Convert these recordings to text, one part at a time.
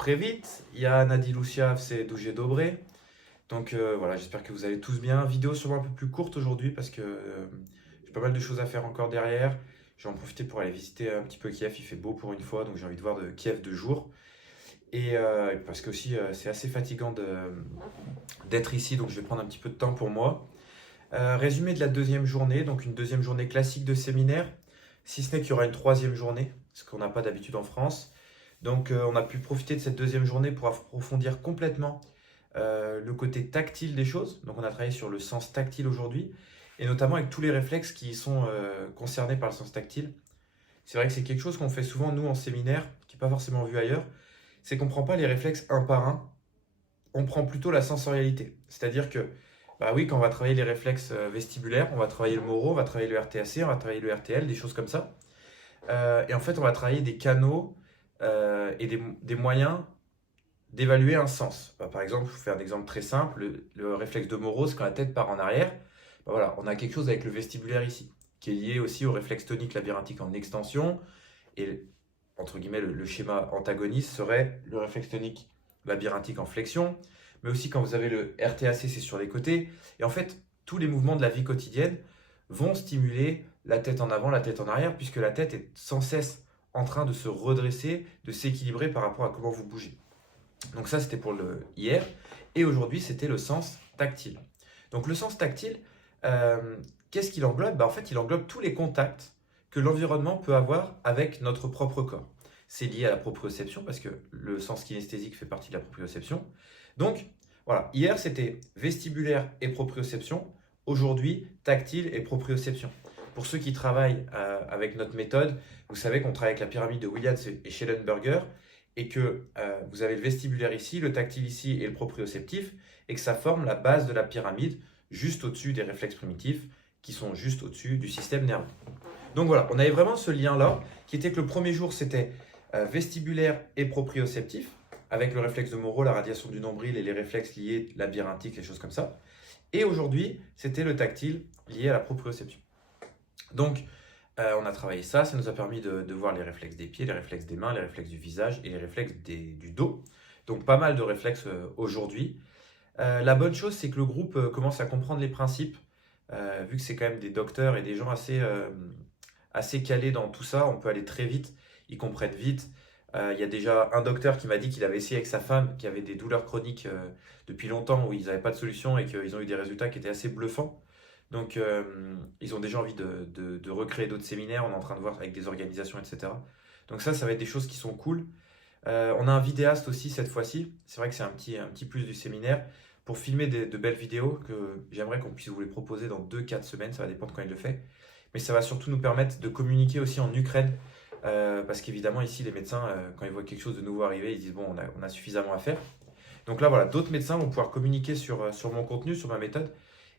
très vite. Il y a Nadi Lucia, c'est Dougie Dobré. Donc voilà, j'espère que vous allez tous bien. Vidéo sûrement un peu plus courte aujourd'hui parce que j'ai pas mal de choses à faire encore derrière. Je vais en profiter pour aller visiter un petit peu Kiev. Il fait beau pour une fois, donc j'ai envie de voir de Kiev de jour. Et parce que aussi c'est assez fatigant d'être ici, donc je vais prendre un petit peu de temps pour moi. Résumé de la deuxième journée, donc une deuxième journée classique de séminaire, si ce n'est qu'il y aura une troisième journée, ce qu'on n'a pas d'habitude en France. Donc on a pu profiter de cette deuxième journée pour approfondir complètement le côté tactile des choses. Donc on a travaillé sur le sens tactile aujourd'hui, et notamment avec tous les réflexes qui sont concernés par le sens tactile. C'est vrai que c'est quelque chose qu'on fait souvent nous en séminaire, qui n'est pas forcément vu ailleurs, c'est qu'on ne prend pas les réflexes un par un, on prend plutôt la sensorialité. C'est-à-dire que, bah oui, quand on va travailler les réflexes vestibulaires, on va travailler le Moro, on va travailler le RTAC, on va travailler le RTL, des choses comme ça. Et en fait, on va travailler des canaux et des moyens d'évaluer un sens. Bah, par exemple, je vous fais un exemple très simple, le réflexe de Moro, c'est quand la tête part en arrière. Bah, voilà, on a quelque chose avec le vestibulaire ici, qui est lié aussi au réflexe tonique labyrinthique en extension. Et entre guillemets, le schéma antagoniste serait le réflexe tonique labyrinthique en flexion, mais aussi quand vous avez le RTAC, c'est sur les côtés. Et en fait, tous les mouvements de la vie quotidienne vont stimuler la tête en avant, la tête en arrière, puisque la tête est sans cesse en train de se redresser, de s'équilibrer par rapport à comment vous bougez. Donc ça, c'était pour le hier. Et aujourd'hui, c'était le sens tactile. Donc le sens tactile, qu'est-ce qu'il englobe? Bah, en fait, il englobe tous les contacts que l'environnement peut avoir avec notre propre corps. C'est lié à la proprioception parce que le sens kinesthésique fait partie de la proprioception. Donc, voilà, hier c'était vestibulaire et proprioception. Aujourd'hui, tactile et proprioception. Pour ceux qui travaillent avec notre méthode, vous savez qu'on travaille avec la pyramide de Williams et Schellenberger et que vous avez le vestibulaire ici, le tactile ici et le proprioceptif et que ça forme la base de la pyramide juste au-dessus des réflexes primitifs qui sont juste au-dessus du système nerveux. Donc voilà, on avait vraiment ce lien-là qui était que le premier jour c'était vestibulaire et proprioceptif avec le réflexe de Moro, la radiation du nombril et les réflexes liés labyrinthiques, les choses comme ça. Et aujourd'hui, c'était le tactile lié à la proprioception. Donc, on a travaillé ça, ça nous a permis de voir les réflexes des pieds, les réflexes des mains, les réflexes du visage et les réflexes du dos. Donc, pas mal de réflexes aujourd'hui. La bonne chose, c'est que le groupe commence à comprendre les principes, vu que c'est quand même des docteurs et des gens assez calés dans tout ça, on peut aller très vite, ils comprennent vite. Il y a déjà un docteur qui m'a dit qu'il avait essayé avec sa femme, qui avait des douleurs chroniques depuis longtemps, où ils n'avaient pas de solution et qu'ils ont eu des résultats qui étaient assez bluffants. Donc, ils ont déjà envie de recréer d'autres séminaires, on est en train de voir avec des organisations, etc. Donc ça va être des choses qui sont cool. On a un vidéaste aussi cette fois-ci, c'est vrai que c'est un petit plus du séminaire, pour filmer de belles vidéos que j'aimerais qu'on puisse vous les proposer dans 2-4 semaines, ça va dépendre quand il le fait. Mais ça va surtout nous permettre de communiquer aussi en Ukraine, parce qu'évidemment ici les médecins, quand ils voient quelque chose de nouveau arriver, ils disent bon, on a suffisamment à faire. Donc là voilà, d'autres médecins vont pouvoir communiquer sur mon contenu, sur ma méthode,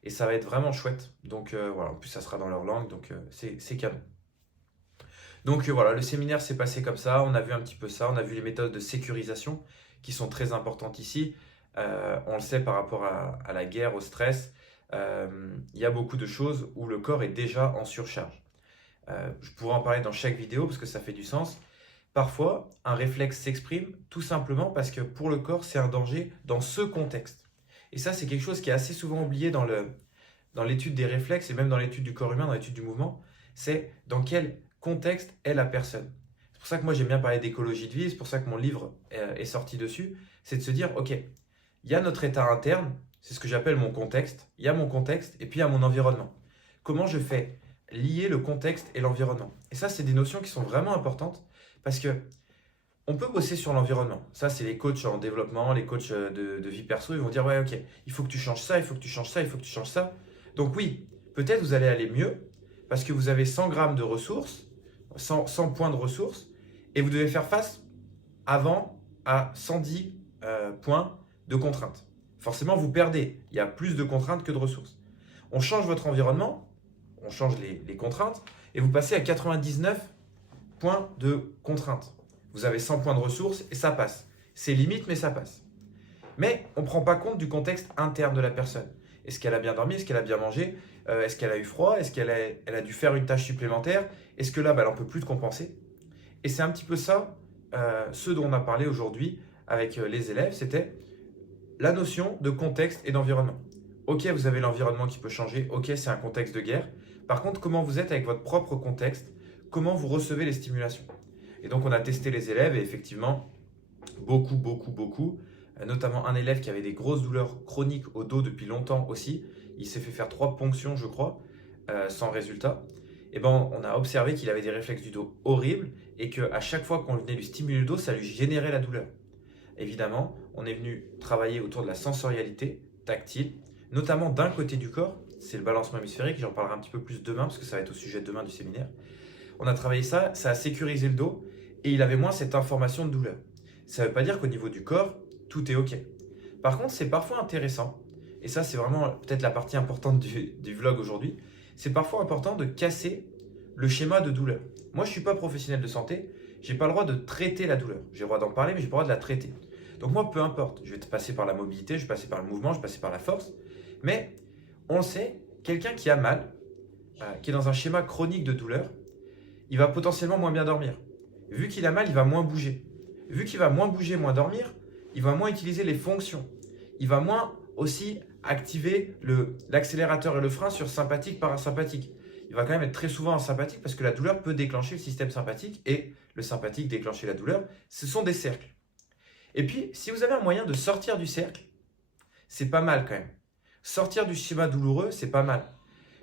et ça va être vraiment chouette. Donc voilà, en plus ça sera dans leur langue, donc c'est canon. Donc voilà, le séminaire s'est passé comme ça, on a vu un petit peu ça, on a vu les méthodes de sécurisation qui sont très importantes ici. On le sait par rapport à la guerre, au stress, il y a beaucoup de choses où le corps est déjà en surcharge. Je pourrais en parler dans chaque vidéo parce que ça fait du sens. Parfois, un réflexe s'exprime tout simplement parce que pour le corps, c'est un danger dans ce contexte. Et ça, c'est quelque chose qui est assez souvent oublié dans l'étude des réflexes et même dans l'étude du corps humain, dans l'étude du mouvement. C'est dans quel contexte est la personne. C'est pour ça que moi, j'aime bien parler d'écologie de vie. C'est pour ça que mon livre est sorti dessus. C'est de se dire, OK, il y a notre état interne, c'est ce que j'appelle mon contexte. Il y a mon contexte et puis il y a mon environnement. Comment je fais lier le contexte et l'environnement? Et ça, c'est des notions qui sont vraiment importantes parce que on peut bosser sur l'environnement. Ça, c'est les coachs en développement, les coachs de vie perso, ils vont dire, ouais, ok, il faut que tu changes ça, il faut que tu changes ça, il faut que tu changes ça. Donc oui, peut-être vous allez aller mieux parce que vous avez 100 grammes de ressources, 100 points de ressources, et vous devez faire face avant à 110 points de contraintes. Forcément, vous perdez. Il y a plus de contraintes que de ressources. On change votre environnement, on change les contraintes, et vous passez à 99 points de contraintes. Vous avez 100 points de ressources et ça passe. C'est limite, mais ça passe. Mais on ne prend pas compte du contexte interne de la personne. Est-ce qu'elle a bien dormi? Est-ce qu'elle a bien mangé? Est-ce qu'elle a eu froid? Est-ce qu'elle a dû faire une tâche supplémentaire? Est-ce que là, elle n'en peut plus de compenser? Et c'est un petit peu ça, ce dont on a parlé aujourd'hui avec les élèves, c'était la notion de contexte et d'environnement. Ok, vous avez l'environnement qui peut changer, ok, c'est un contexte de guerre. Par contre, comment vous êtes avec votre propre contexte, comment vous recevez les stimulations. Et donc, on a testé les élèves et effectivement, beaucoup, notamment un élève qui avait des grosses douleurs chroniques au dos depuis longtemps aussi. Il s'est fait faire 3 ponctions, je crois, sans résultat. Et ben, on a observé qu'il avait des réflexes du dos horribles et qu'à chaque fois qu'on venait lui stimuler le dos, ça lui générait la douleur. Évidemment, on est venu travailler autour de la sensorialité tactile, notamment d'un côté du corps, c'est le balancement hémisphérique, j'en parlerai un petit peu plus demain parce que ça va être au sujet demain du séminaire. On a travaillé ça, ça a sécurisé le dos et il avait moins cette information de douleur. Ça ne veut pas dire qu'au niveau du corps, tout est ok. Par contre, c'est parfois intéressant, et ça c'est vraiment peut-être la partie importante du vlog aujourd'hui, c'est parfois important de casser le schéma de douleur. Moi je ne suis pas professionnel de santé, je n'ai pas le droit de traiter la douleur. J'ai le droit d'en parler, mais je n'ai pas le droit de la traiter. Donc moi, peu importe, je vais passer par la mobilité, je vais passer par le mouvement, je vais passer par la force, mais on le sait, quelqu'un qui a mal, qui est dans un schéma chronique de douleur, il va potentiellement moins bien dormir. Vu qu'il a mal, il va moins bouger. Vu qu'il va moins bouger, moins dormir, il va moins utiliser les fonctions. Il va moins aussi activer l'accélérateur et le frein sur sympathique, parasympathique. Il va quand même être très souvent en sympathique parce que la douleur peut déclencher le système sympathique et le sympathique déclencher la douleur. Ce sont des cercles. Et puis, si vous avez un moyen de sortir du cercle, c'est pas mal quand même. Sortir du schéma douloureux, c'est pas mal.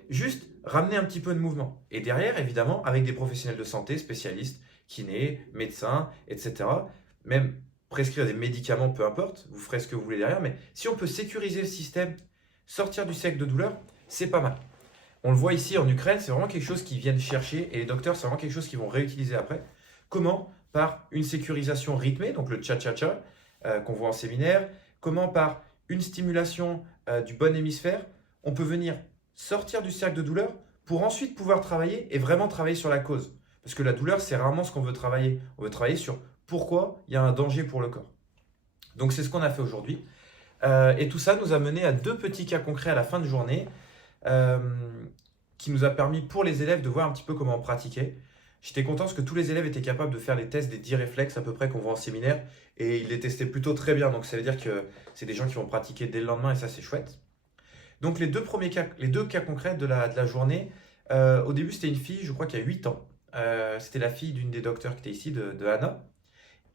Juste ramener un petit peu de mouvement. Et derrière, évidemment, avec des professionnels de santé, spécialistes, kinés, médecins, etc. Même prescrire des médicaments, peu importe, vous ferez ce que vous voulez derrière. Mais si on peut sécuriser le système, sortir du cercle de douleur, c'est pas mal. On le voit ici en Ukraine, c'est vraiment quelque chose qu'ils viennent chercher. Et les docteurs, c'est vraiment quelque chose qu'ils vont réutiliser après. Comment? Par une sécurisation rythmée, donc le cha-cha-cha qu'on voit en séminaire. Comment? Par une stimulation du bon hémisphère. On peut venir sortir du cercle de douleur pour ensuite pouvoir travailler et vraiment travailler sur la cause. Parce que la douleur, c'est rarement ce qu'on veut travailler. On veut travailler sur pourquoi il y a un danger pour le corps. Donc c'est ce qu'on a fait aujourd'hui. Et tout ça nous a mené à 2 petits cas concrets à la fin de journée qui nous a permis pour les élèves de voir un petit peu comment on pratiquait. J'étais content parce que tous les élèves étaient capables de faire les tests des 10 réflexes à peu près qu'on voit en séminaire et ils les testaient plutôt très bien. Donc ça veut dire que c'est des gens qui vont pratiquer dès le lendemain et ça c'est chouette. Donc les deux cas concrets de la journée, au début c'était une fille, je crois qu'il y a 8 ans. C'était la fille d'une des docteurs qui était ici, de Anna.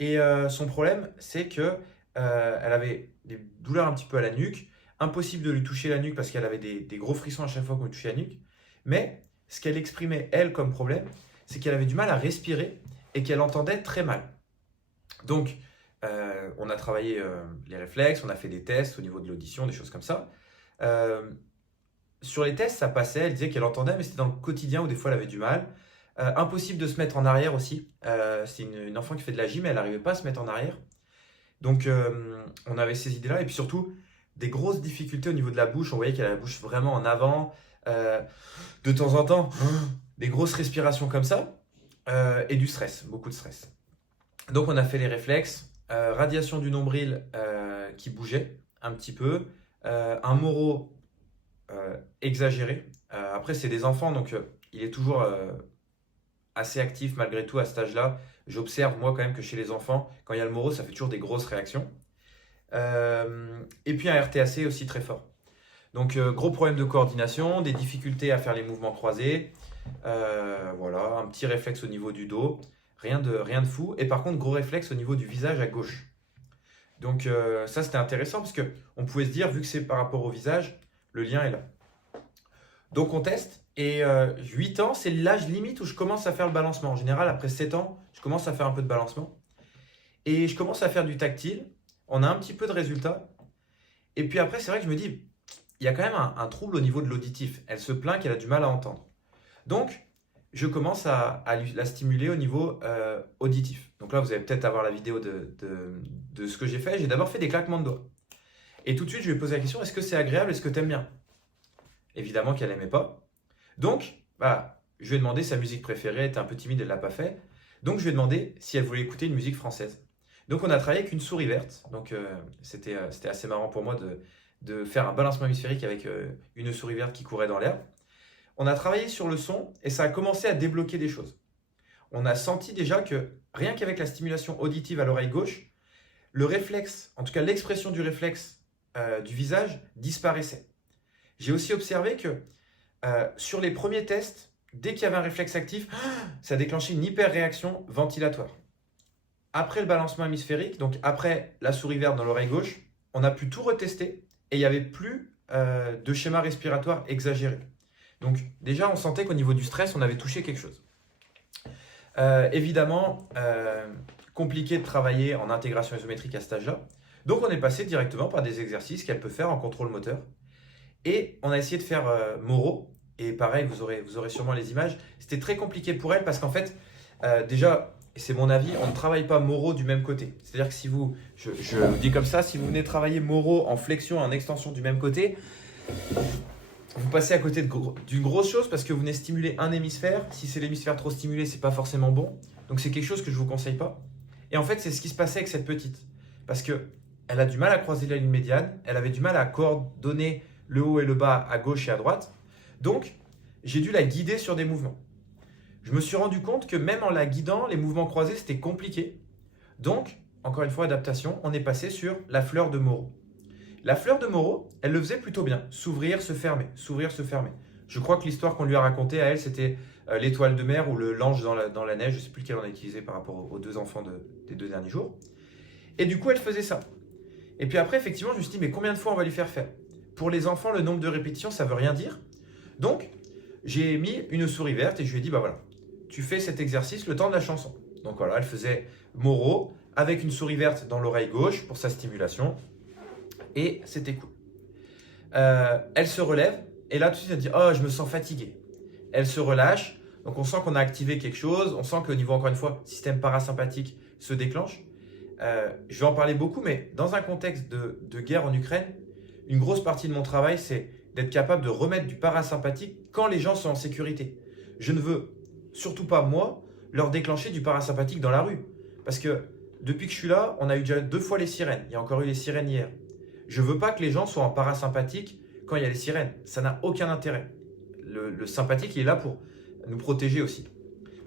Et son problème, c'est que elle avait des douleurs un petit peu à la nuque. Impossible de lui toucher la nuque parce qu'elle avait des gros frissons à chaque fois qu'on lui touchait la nuque. Mais ce qu'elle exprimait, elle, comme problème, c'est qu'elle avait du mal à respirer et qu'elle entendait très mal. Donc, on a travaillé les réflexes, on a fait des tests au niveau de l'audition, des choses comme ça. Sur les tests, ça passait, elle disait qu'elle entendait, mais c'était dans le quotidien où des fois elle avait du mal. Impossible de se mettre en arrière aussi. C'est une enfant qui fait de la gym, elle n'arrivait pas à se mettre en arrière. Donc, on avait ces idées-là. Et puis surtout, des grosses difficultés au niveau de la bouche. On voyait qu'elle a la bouche vraiment en avant. De temps en temps, des grosses respirations comme ça. Et du stress, beaucoup de stress. Donc, on a fait les réflexes. Radiation du nombril qui bougeait un petit peu. Un moro exagéré. Après, c'est des enfants, donc il est toujours assez actif malgré tout à cet âge-là. J'observe moi quand même que chez les enfants, quand il y a le moro, ça fait toujours des grosses réactions. Et puis un RTAC aussi très fort. Donc gros problème de coordination, des difficultés à faire les mouvements croisés. Voilà, un petit réflexe au niveau du dos. Rien de fou. Et par contre, gros réflexe au niveau du visage à gauche. Donc ça, c'était intéressant parce qu'on pouvait se dire, vu que c'est par rapport au visage, le lien est là. Donc on teste. Et 8 ans, c'est l'âge limite où je commence à faire le balancement. En général, après 7 ans, je commence à faire un peu de balancement. Et je commence à faire du tactile. On a un petit peu de résultats. Et puis après, c'est vrai que je me dis, il y a quand même un trouble au niveau de l'auditif. Elle se plaint qu'elle a du mal à entendre. Donc, je commence à la stimuler au niveau auditif. Donc là, vous allez peut-être avoir la vidéo de ce que j'ai fait. J'ai d'abord fait des claquements de doigts. Et tout de suite, je lui ai posé la question, est-ce que c'est agréable? Est-ce que tu aimes bien? Évidemment qu'elle n'aimait pas. Donc, je lui ai demandé sa musique préférée. Elle était un peu timide, elle ne l'a pas fait. Donc, je lui ai demandé si elle voulait écouter une musique française. Donc, on a travaillé avec une souris verte. Donc, c'était assez marrant pour moi de faire un balancement hémisphérique avec une souris verte qui courait dans l'air. On a travaillé sur le son et ça a commencé à débloquer des choses. On a senti déjà que rien qu'avec la stimulation auditive à l'oreille gauche, le réflexe, en tout cas l'expression du réflexe du visage disparaissait. J'ai aussi observé que sur les premiers tests, dès qu'il y avait un réflexe actif, ça déclenchait une hyper-réaction ventilatoire. Après le balancement hémisphérique, donc après la souris verte dans l'oreille gauche, on a pu tout retester et il n'y avait plus de schéma respiratoire exagéré. Donc déjà, on sentait qu'au niveau du stress, on avait touché quelque chose. Évidemment, compliqué de travailler en intégration isométrique à cet âge-là. Donc on est passé directement par des exercices qu'elle peut faire en contrôle moteur. Et on a essayé de faire Moro. Et pareil, vous aurez sûrement les images. C'était très compliqué pour elle parce qu'en fait, déjà, et c'est mon avis, on ne travaille pas Moro du même côté. C'est-à-dire que si vous, je vous dis comme ça, si vous venez travailler Moro en flexion et en extension du même côté, vous passez à côté d'une grosse chose parce que vous venez stimuler un hémisphère. Si c'est l'hémisphère trop stimulé, c'est pas forcément bon. Donc c'est quelque chose que je vous conseille pas. Et en fait, c'est ce qui se passait avec cette petite. Parce que elle a du mal à croiser la ligne médiane, elle avait du mal à coordonner le haut et le bas à gauche et à droite. Donc, j'ai dû la guider sur des mouvements. Je me suis rendu compte que même en la guidant, les mouvements croisés, c'était compliqué. Donc, encore une fois, adaptation, on est passé sur la fleur de Moro. La fleur de Moro, elle le faisait plutôt bien. S'ouvrir, se fermer, s'ouvrir, se fermer. Je crois que l'histoire qu'on lui a racontée à elle, c'était l'étoile de mer ou l'ange dans la neige. Je ne sais plus lequel on a utilisé par rapport aux deux enfants des 2 derniers jours. Et du coup, elle faisait ça. Et puis après, effectivement, je me suis dit, mais combien de fois on va lui faire faire? Pour les enfants, le nombre de répétitions, ça ne veut rien dire. Donc, j'ai mis une souris verte et je lui ai dit, bah voilà, tu fais cet exercice le temps de la chanson. Donc voilà, elle faisait Moro avec une souris verte dans l'oreille gauche pour sa stimulation. Et c'était cool. Elle se relève et là tout de suite elle dit oh je me sens fatiguée. Elle se relâche, donc on sent qu'on a activé quelque chose, on sent qu'au niveau encore une fois système parasympathique se déclenche. Je vais en parler beaucoup, mais dans un contexte de guerre en Ukraine, une grosse partie de mon travail c'est d'être capable de remettre du parasympathique quand les gens sont en sécurité. Je ne veux surtout pas moi leur déclencher du parasympathique dans la rue, parce que depuis que je suis là, on a eu déjà 2 fois les sirènes. Il y a encore eu les sirènes hier. Je ne veux pas que les gens soient en parasympathique quand il y a les sirènes. Ça n'a aucun intérêt. Le sympathique, il est là pour nous protéger aussi.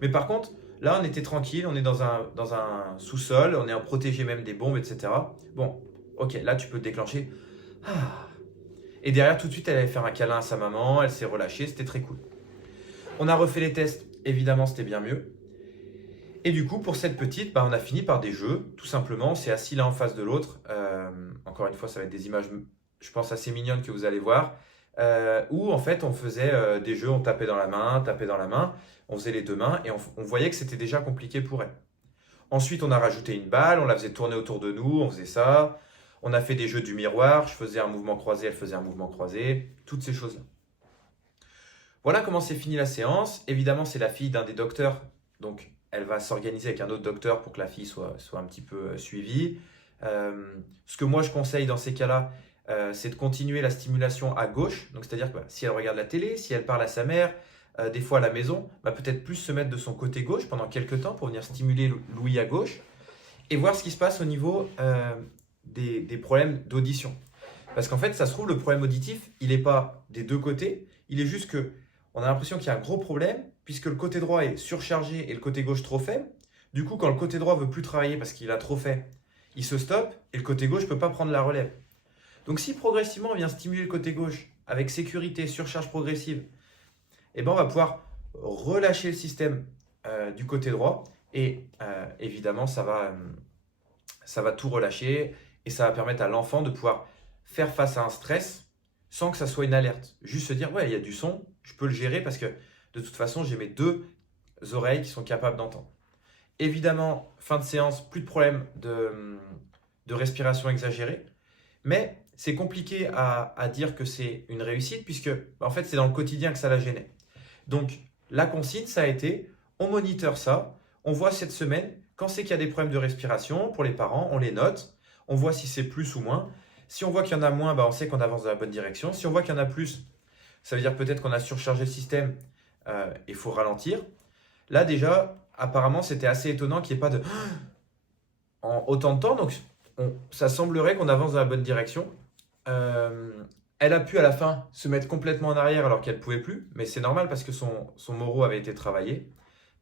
Mais par contre, là, on était tranquille, on est dans un sous-sol, on est protégé même des bombes, etc. Bon, ok, là, tu peux te déclencher. Et derrière, tout de suite, elle allait faire un câlin à sa maman, elle s'est relâchée, c'était très cool. On a refait les tests, évidemment, c'était bien mieux. Et du coup, pour cette petite, on a fini par des jeux, tout simplement. On s'est assis l'un en face de l'autre. Encore une fois, ça va être des images, je pense, assez mignonnes que vous allez voir. Où en fait, on faisait des jeux, on tapait dans la main, on faisait les 2 mains et on voyait que c'était déjà compliqué pour elle. Ensuite, on a rajouté une balle, on la faisait tourner autour de nous, on faisait ça. On a fait des jeux du miroir, je faisais un mouvement croisé, elle faisait un mouvement croisé, toutes ces choses-là. Voilà comment s'est finie la séance. Évidemment, c'est la fille d'un des docteurs, donc elle va s'organiser avec un autre docteur pour que la fille soit un petit peu suivie. Ce que moi je conseille dans ces cas-là, c'est de continuer la stimulation à gauche. Donc c'est-à-dire que si elle regarde la télé, si elle parle à sa mère, des fois à la maison, peut-être plus se mettre de son côté gauche pendant quelques temps pour venir stimuler l'ouïe à gauche et voir ce qui se passe au niveau des problèmes d'audition. Parce qu'en fait, ça se trouve, le problème auditif, il n'est pas des 2 côtés, il est juste que on a l'impression qu'il y a un gros problème puisque le côté droit est surchargé et le côté gauche trop faible. Du coup, quand le côté droit veut plus travailler parce qu'il a trop fait, il se stoppe et le côté gauche ne peut pas prendre la relève. Donc si progressivement on vient stimuler le côté gauche avec sécurité, surcharge progressive, on va pouvoir relâcher le système du côté droit et évidemment ça va tout relâcher et ça va permettre à l'enfant de pouvoir faire face à un stress sans que ça soit une alerte. Juste se dire ouais, il y a du son, je peux le gérer parce que de toute façon j'ai mes 2 oreilles qui sont capables d'entendre. Évidemment, fin de séance, plus de problème de respiration exagérée, mais c'est compliqué à dire que c'est une réussite puisque en fait c'est dans le quotidien que ça la gênait. Donc la consigne, ça a été, on moniteur ça, on voit cette semaine, quand c'est qu'il y a des problèmes de respiration pour les parents, on les note, on voit si c'est plus ou moins. Si on voit qu'il y en a moins, on sait qu'on avance dans la bonne direction. Si on voit qu'il y en a plus, ça veut dire peut-être qu'on a surchargé le système, il faut ralentir. Là déjà, apparemment, c'était assez étonnant qu'il n'y ait pas de en autant de temps, donc ça semblerait qu'on avance dans la bonne direction. Elle a pu à la fin se mettre complètement en arrière alors qu'elle ne pouvait plus, mais c'est normal parce que son Moro avait été travaillé.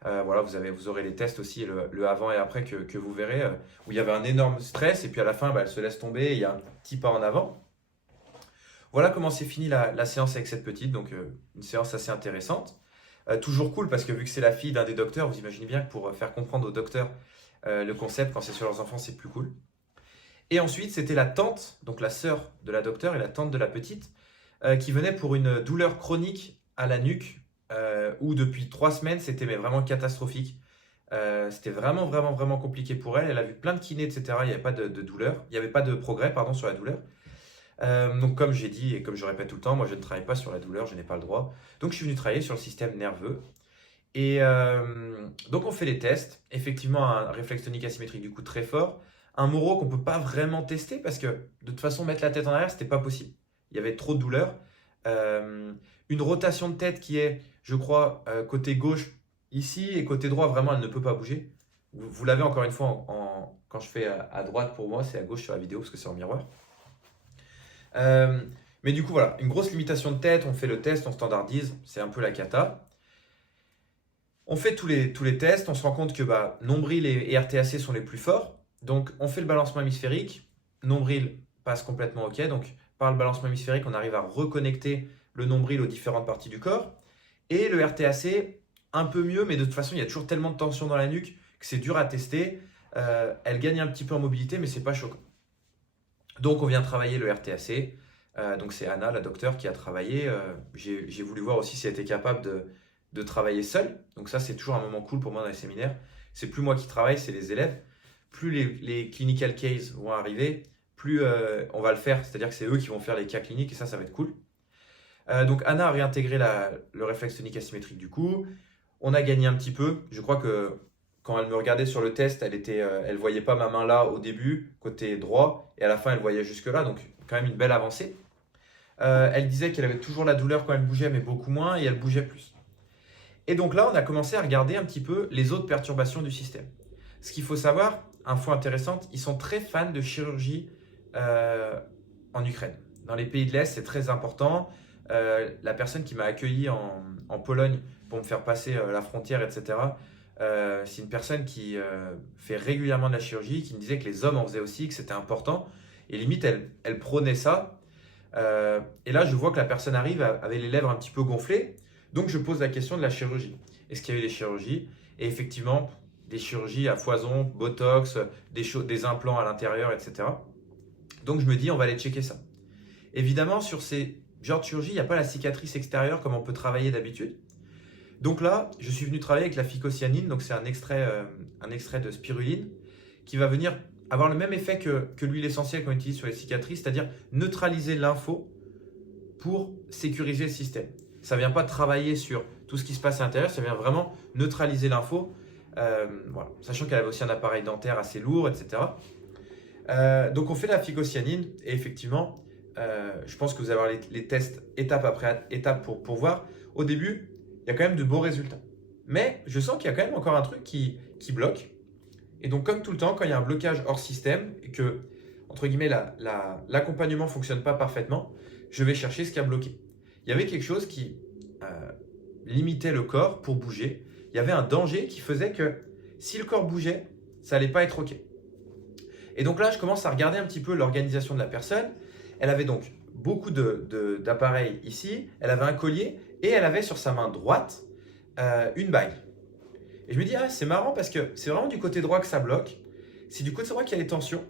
Voilà, vous aurez les tests aussi, le avant et après que vous verrez, où il y avait un énorme stress et puis à la fin, elle se laisse tomber et il y a un petit pas en avant. Voilà comment s'est finie la séance avec cette petite, donc une séance assez intéressante. Toujours cool parce que vu que c'est la fille d'un des docteurs, vous imaginez bien que pour faire comprendre aux docteurs le concept, quand c'est sur leurs enfants, c'est plus cool. Et ensuite, c'était la tante, donc la sœur de la docteure et la tante de la petite, qui venait pour une douleur chronique à la nuque, où depuis 3 semaines, c'était mais vraiment catastrophique. C'était vraiment, vraiment, vraiment compliqué pour elle. Elle a vu plein de kinés, etc. Il n'y avait pas de douleur, il n'y avait pas de progrès, pardon, sur la douleur. Donc comme j'ai dit et comme je répète tout le temps, moi je ne travaille pas sur la douleur, je n'ai pas le droit. Donc je suis venu travailler sur le système nerveux. Et donc on fait les tests. Effectivement, un réflexe tonique asymétrique du coup très fort. Un Moro qu'on ne peut pas vraiment tester parce que de toute façon mettre la tête en arrière, c'était pas possible. Il y avait trop de douleur. Une rotation de tête qui est, je crois, côté gauche ici et côté droit, vraiment elle ne peut pas bouger. Vous l'avez encore une fois quand je fais à droite pour moi, c'est à gauche sur la vidéo parce que c'est en miroir. Mais du coup, voilà, une grosse limitation de tête. On fait le test, on standardise, c'est un peu la cata. On fait tous les tests, on se rend compte que nombril et RTAC sont les plus forts. Donc, on fait le balancement hémisphérique. Nombril passe complètement OK. Donc, par le balancement hémisphérique, on arrive à reconnecter le nombril aux différentes parties du corps. Et le RTAC, un peu mieux, mais de toute façon, il y a toujours tellement de tension dans la nuque que c'est dur à tester. Elle gagne un petit peu en mobilité, mais c'est pas choquant. Donc, on vient travailler le RTAC. Donc, c'est Anna, la docteure, qui a travaillé. J'ai voulu voir aussi si elle était capable de travailler seule. Donc, ça, c'est toujours un moment cool pour moi dans les séminaires. C'est plus moi qui travaille, c'est les élèves. Plus les clinical cases vont arriver, plus on va le faire. C'est-à-dire que c'est eux qui vont faire les cas cliniques et ça va être cool. Donc, Anna a réintégré le réflexe tonique asymétrique du coup. On a gagné un petit peu. Je crois que quand elle me regardait sur le test, elle voyait pas ma main là au début, côté droit, et à la fin, elle voyait jusque là. Donc, quand même une belle avancée. Elle disait qu'elle avait toujours la douleur quand elle bougeait, mais beaucoup moins, et elle bougeait plus. Et donc là, on a commencé à regarder un petit peu les autres perturbations du système. Ce qu'il faut savoir, info intéressante, ils sont très fans de chirurgie en Ukraine. Dans les pays de l'Est, c'est très important. La personne qui m'a accueilli en Pologne pour me faire passer la frontière, etc., c'est une personne qui fait régulièrement de la chirurgie, qui me disait que les hommes en faisaient aussi, que c'était important. Et limite, elle prônait ça. Et là, je vois que la personne arrive avec les lèvres un petit peu gonflées. Donc, je pose la question de la chirurgie. Est-ce qu'il y a eu des chirurgies? Et effectivement, des chirurgies à foison, botox, des implants à l'intérieur, etc. Donc, je me dis, on va aller checker ça. Évidemment, sur ces genres de chirurgie, il n'y a pas la cicatrice extérieure comme on peut travailler d'habitude. Donc là, je suis venu travailler avec la phycocyanine. Donc, c'est un extrait de spiruline qui va venir avoir le même effet que l'huile essentielle qu'on utilise sur les cicatrices, c'est-à-dire neutraliser l'info pour sécuriser le système. Ça ne vient pas travailler sur tout ce qui se passe à l'intérieur, ça vient vraiment neutraliser l'info, voilà. Sachant qu'elle avait aussi un appareil dentaire assez lourd, etc. Donc on fait la phycocyanine et effectivement, je pense que vous allez avoir les tests étape après étape pour voir. Au début, il y a quand même de beaux résultats. Mais je sens qu'il y a quand même encore un truc qui bloque. Et donc, comme tout le temps, quand il y a un blocage hors système et que, entre guillemets, l'accompagnement ne fonctionne pas parfaitement, je vais chercher ce qui a bloqué. Il y avait quelque chose qui limitait le corps pour bouger. Il y avait un danger qui faisait que si le corps bougeait, ça n'allait pas être OK. Et donc là, je commence à regarder un petit peu l'organisation de la personne. Elle avait donc beaucoup d'appareils ici. Elle avait un collier et elle avait sur sa main droite une bague. Et je me dis, c'est marrant parce que c'est vraiment du côté droit que ça bloque. C'est du côté droit qu'il y a les tensions.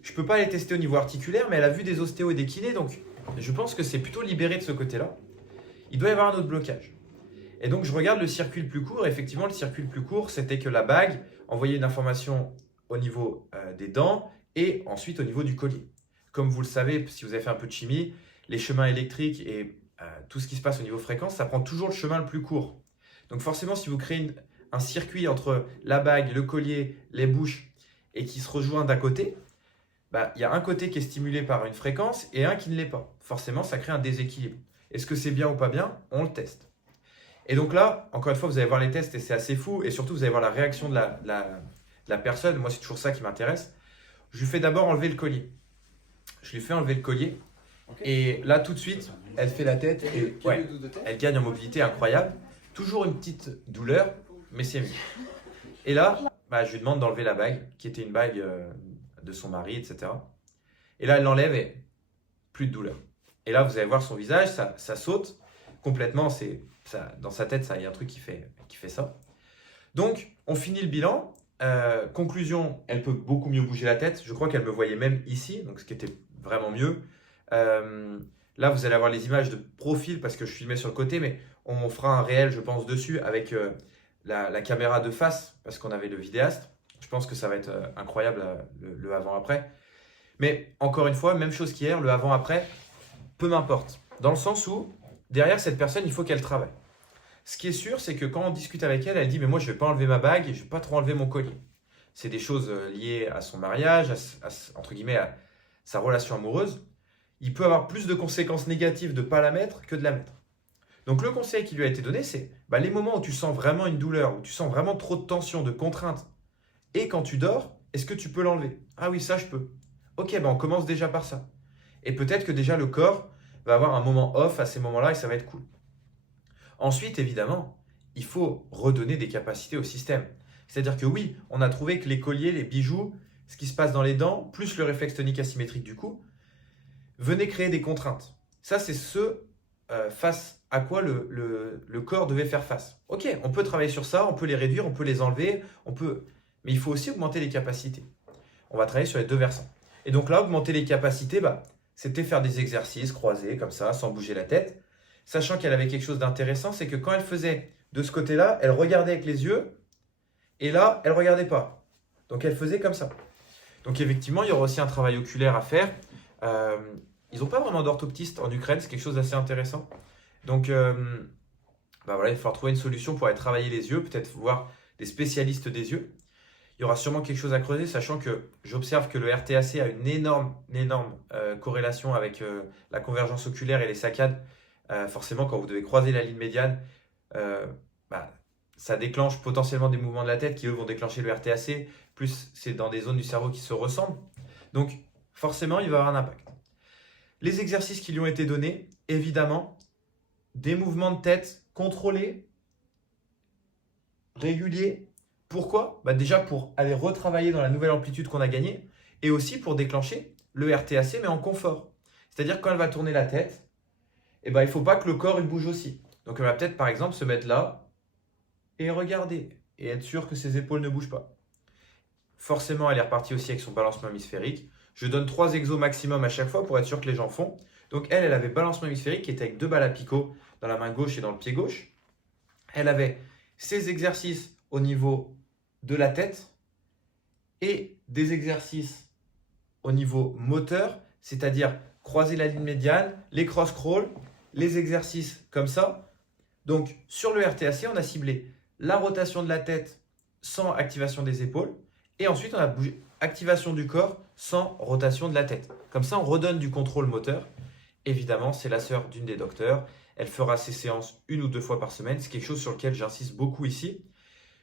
Je ne peux pas les tester au niveau articulaire, mais elle a vu des ostéos et des kinés, donc je pense que c'est plutôt libéré de ce côté-là. Il doit y avoir un autre blocage. Et donc je regarde le circuit le plus court. Et effectivement, le circuit le plus court, c'était que la bague envoyait une information au niveau des dents et ensuite au niveau du collier. Comme vous le savez, si vous avez fait un peu de chimie, les chemins électriques et tout ce qui se passe au niveau fréquence, ça prend toujours le chemin le plus court. Donc forcément, si vous créez un circuit entre la bague, le collier, les bouches et qui se rejoint d'un côté, il y a un côté qui est stimulé par une fréquence et un qui ne l'est pas. Forcément, ça crée un déséquilibre. Est-ce que c'est bien ou pas bien? On le teste. Et donc là, encore une fois, vous allez voir les tests et c'est assez fou. Et surtout, vous allez voir la réaction de la personne. Moi, c'est toujours ça qui m'intéresse. Je lui fais d'abord enlever le collier. Je lui fais enlever le collier. Okay. Et là, tout de suite, elle fait la tête et elle gagne en mobilité incroyable. Toujours une petite douleur. mais c'est mieux. Et là, je lui demande d'enlever la bague, qui était une bague de son mari, etc. Et là, elle l'enlève et plus de douleur. Et là, vous allez voir son visage, ça saute complètement. Dans sa tête, il y a un truc qui fait ça. Donc, on finit le bilan. Conclusion, elle peut beaucoup mieux bouger la tête. Je crois qu'elle me voyait même ici, donc ce qui était vraiment mieux. Là, vous allez avoir les images de profil parce que je filmais sur le côté, mais on fera un réel, je pense, dessus avec la caméra de face parce qu'on avait le vidéaste. Je pense que ça va être incroyable le avant-après. Mais encore une fois, même chose qu'hier, le avant-après, peu m'importe. Dans le sens où, derrière cette personne, il faut qu'elle travaille. Ce qui est sûr, c'est que quand on discute avec elle, elle dit « mais moi, je ne vais pas enlever ma bague et je ne vais pas trop enlever mon collier ». C'est des choses liées à son mariage, entre guillemets, à sa relation amoureuse. Il peut avoir plus de conséquences négatives de ne pas la mettre que de la mettre. Donc le conseil qui lui a été donné, c'est les moments où tu sens vraiment une douleur, où tu sens vraiment trop de tension, de contrainte, et quand tu dors, est-ce que tu peux l'enlever? Ah oui, ça je peux. Ok, on commence déjà par ça. Et peut-être que déjà le corps va avoir un moment off à ces moments-là et ça va être cool. Ensuite, évidemment, il faut redonner des capacités au système. C'est-à-dire que oui, on a trouvé que les colliers, les bijoux, ce qui se passe dans les dents, plus le réflexe tonique asymétrique du cou, venaient créer des contraintes. Ça, c'est ce face à quoi le corps devait faire face. Ok, on peut travailler sur ça, on peut les réduire, on peut les enlever, mais il faut aussi augmenter les capacités. On va travailler sur les deux versants. Et donc là, augmenter les capacités, c'était faire des exercices croisés comme ça, sans bouger la tête. Sachant qu'elle avait quelque chose d'intéressant, c'est que quand elle faisait de ce côté-là, elle regardait avec les yeux, et là, elle ne regardait pas. Donc elle faisait comme ça. Donc effectivement, il y aura aussi un travail oculaire à faire. Ils n'ont pas vraiment d'orthoptiste en Ukraine, c'est quelque chose d'assez intéressant. Donc voilà, il va falloir trouver une solution pour aller travailler les yeux, peut-être voir des spécialistes des yeux. Il y aura sûrement quelque chose à creuser, sachant que j'observe que le RTAC a une énorme corrélation avec la convergence oculaire et les saccades. Forcément, quand vous devez croiser la ligne médiane, ça déclenche potentiellement des mouvements de la tête qui, eux, vont déclencher le RTAC. Plus, c'est dans des zones du cerveau qui se ressemblent. Donc, forcément, il va y avoir un impact. Les exercices qui lui ont été donnés, évidemment, des mouvements de tête contrôlés, réguliers. Pourquoi? Déjà pour aller retravailler dans la nouvelle amplitude qu'on a gagnée et aussi pour déclencher le RTAC mais en confort. C'est-à-dire que quand elle va tourner la tête, il ne faut pas que le corps il bouge aussi. Donc elle va peut-être par exemple se mettre là et regarder et être sûr que ses épaules ne bougent pas. Forcément, elle est repartie aussi avec son balancement hémisphérique. Je donne 3 exos maximum à chaque fois pour être sûr que les gens font. Donc elle avait balancement hémisphérique qui était avec 2 balles à picot dans la main gauche et dans le pied gauche. Elle avait ses exercices au niveau de la tête et des exercices au niveau moteur, c'est-à-dire croiser la ligne médiane, les cross-crawls, les exercices comme ça. Donc sur le RTAC, on a ciblé la rotation de la tête sans activation des épaules et ensuite on a bougé activation du corps sans rotation de la tête. Comme ça, on redonne du contrôle moteur. Évidemment, c'est la sœur d'une des docteurs. Elle fera ses séances 1 ou 2 fois par semaine. C'est quelque chose sur lequel j'insiste beaucoup ici.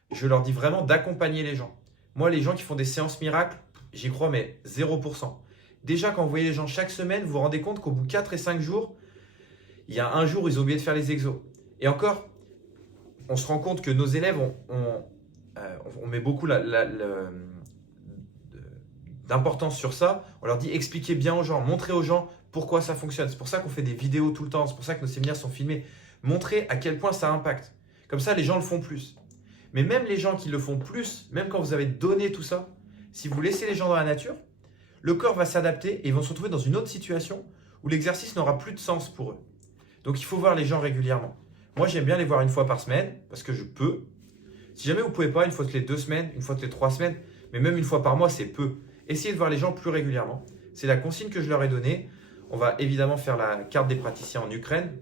Je leur dis vraiment d'accompagner les gens. Moi, les gens qui font des séances miracles, j'y crois, mais 0%. Déjà, quand vous voyez les gens chaque semaine, vous vous rendez compte qu'au bout de 4 et 5 jours, il y a un jour où ils ont oublié de faire les exos. Et encore, on se rend compte que nos élèves, on met beaucoup d'importance sur ça. On leur dit expliquez bien aux gens, montrez aux gens pourquoi ça fonctionne. C'est pour ça qu'on fait des vidéos tout le temps, c'est pour ça que nos séminaires sont filmés. Montrez à quel point ça impacte. Comme ça, les gens le font plus. Mais même les gens qui le font plus, même quand vous avez donné tout ça, si vous laissez les gens dans la nature, le corps va s'adapter et ils vont se retrouver dans une autre situation où l'exercice n'aura plus de sens pour eux. Donc il faut voir les gens régulièrement. Moi, j'aime bien les voir 1 fois par semaine parce que je peux. Si jamais vous ne pouvez pas, 1 fois toutes les 2 semaines, 1 fois toutes les 3 semaines, mais même 1 fois par mois, c'est peu. Essayez de voir les gens plus régulièrement. C'est la consigne que je leur ai donnée. On va évidemment faire la carte des praticiens en Ukraine.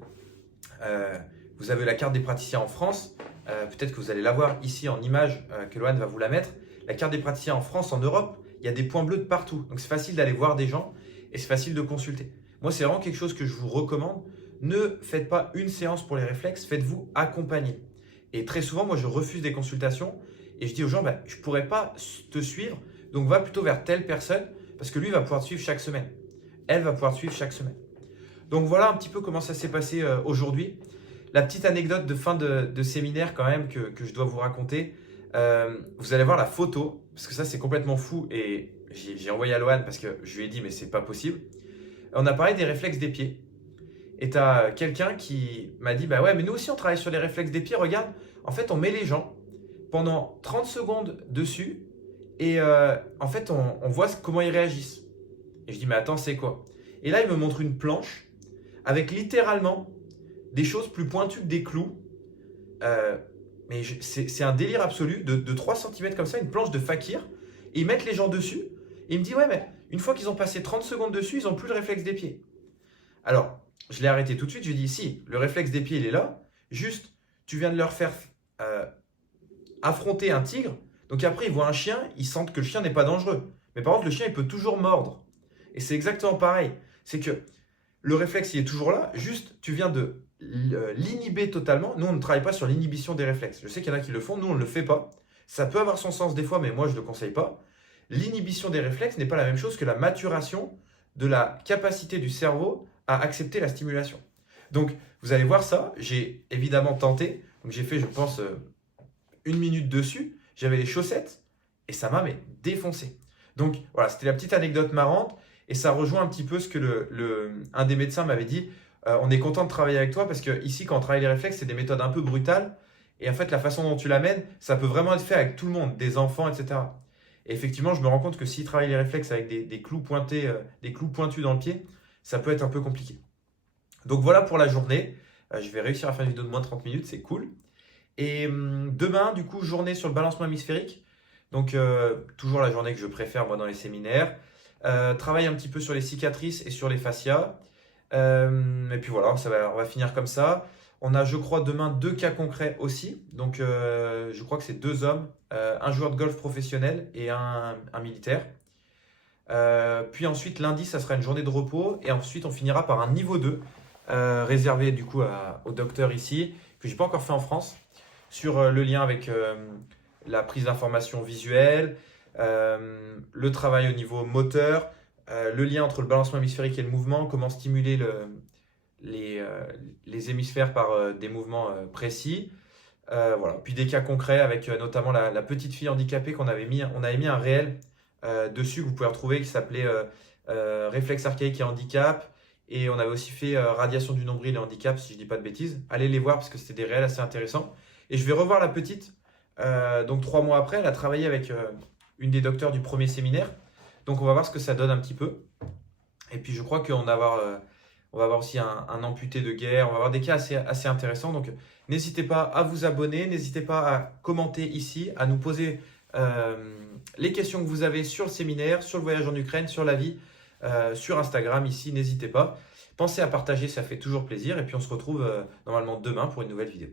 Vous avez la carte des praticiens en France. Peut-être que vous allez la voir ici en image, que Loane va vous la mettre. La carte des praticiens en France, en Europe, il y a des points bleus de partout. Donc c'est facile d'aller voir des gens et c'est facile de consulter. Moi, c'est vraiment quelque chose que je vous recommande. Ne faites pas une séance pour les réflexes, faites-vous accompagner. Et très souvent, moi, je refuse des consultations et je dis aux gens, je ne pourrais pas te suivre, donc va plutôt vers telle personne parce que lui va pouvoir te suivre chaque semaine. Elle va pouvoir te suivre chaque semaine. Donc voilà un petit peu comment ça s'est passé aujourd'hui. la petite anecdote de fin de séminaire quand même que je dois vous raconter. Vous allez voir la photo, parce que ça c'est complètement fou et j'ai envoyé à Loane parce que je lui ai dit mais c'est pas possible. On a parlé des réflexes des pieds. Et tu as quelqu'un qui m'a dit bah ouais mais nous aussi on travaille sur les réflexes des pieds, regarde, en fait on met les gens pendant 30 secondes dessus et en fait on voit comment ils réagissent. Et je dis mais attends c'est quoi? Et là il me montre une planche avec littéralement des choses plus pointues que des clous. Mais c'est un délire absolu de 3 cm comme ça, une planche de fakir. Et ils mettent les gens dessus. Et il me dit ouais mais une fois qu'ils ont passé 30 secondes dessus, ils n'ont plus le réflexe des pieds. Alors, je l'ai arrêté tout de suite, je lui ai dit si, le réflexe des pieds il est là, juste tu viens de leur faire affronter un tigre, donc après ils voient un chien, ils sentent que le chien n'est pas dangereux. Mais par contre le chien il peut toujours mordre. Et c'est exactement pareil, c'est que le réflexe il est toujours là, juste tu viens de l'inhiber totalement. Nous on ne travaille pas sur l'inhibition des réflexes, je sais qu'il y en a qui le font, nous on ne le fait pas. Ça peut avoir son sens des fois mais moi je ne le conseille pas. L'inhibition des réflexes n'est pas la même chose que la maturation de la capacité du cerveau à accepter la stimulation. Donc, vous allez voir ça, j'ai évidemment tenté, donc j'ai fait, je pense, 1 minute dessus, j'avais les chaussettes, et ça m'a mais défoncé. Donc, voilà, c'était la petite anecdote marrante, et ça rejoint un petit peu ce que un des médecins m'avait dit, on est content de travailler avec toi, parce que ici, quand on travaille les réflexes, c'est des méthodes un peu brutales, et en fait, la façon dont tu l'amènes, ça peut vraiment être fait avec tout le monde, des enfants, etc. Et effectivement, je me rends compte que s'il travaille les réflexes avec des clous pointés, des clous pointus dans le pied, ça peut être un peu compliqué. Donc voilà pour la journée. Je vais réussir à faire une vidéo de moins de 30 minutes, c'est cool. Et demain, du coup, journée sur le balancement hémisphérique. Donc toujours la journée que je préfère moi dans les séminaires. Travaille un petit peu sur les cicatrices et sur les fascias. Et puis voilà, on va finir comme ça. On a, je crois, demain 2 cas concrets aussi. Donc je crois que c'est 2 hommes, un joueur de golf professionnel et un militaire. Puis ensuite, lundi, ça sera une journée de repos. Et ensuite, on finira par un niveau 2, réservé du coup au docteur ici, que j'ai pas encore fait en France, sur le lien avec la prise d'informations visuelle, le travail au niveau moteur, le lien entre le balancement hémisphérique et le mouvement, comment stimuler les hémisphères par des mouvements précis. Voilà. Puis des cas concrets avec notamment la petite fille handicapée on avait mis un réel dessus que vous pouvez retrouver qui s'appelait réflexe archaïque et handicap. Et on avait aussi fait radiation du nombril et handicap, si je ne dis pas de bêtises. Allez les voir parce que c'était des réels assez intéressants. Et je vais revoir la petite. Donc 3 mois après, elle a travaillé avec une des docteurs du premier séminaire. Donc on va voir ce que ça donne un petit peu. Et puis je crois qu'on va avoir aussi un amputé de guerre. On va avoir des cas assez intéressants. Donc n'hésitez pas à vous abonner. N'hésitez pas à commenter ici, à nous poser les questions que vous avez sur le séminaire, sur le voyage en Ukraine, sur la vie. Sur Instagram ici, n'hésitez pas. Pensez à partager, ça fait toujours plaisir. Et puis on se retrouve normalement demain pour une nouvelle vidéo.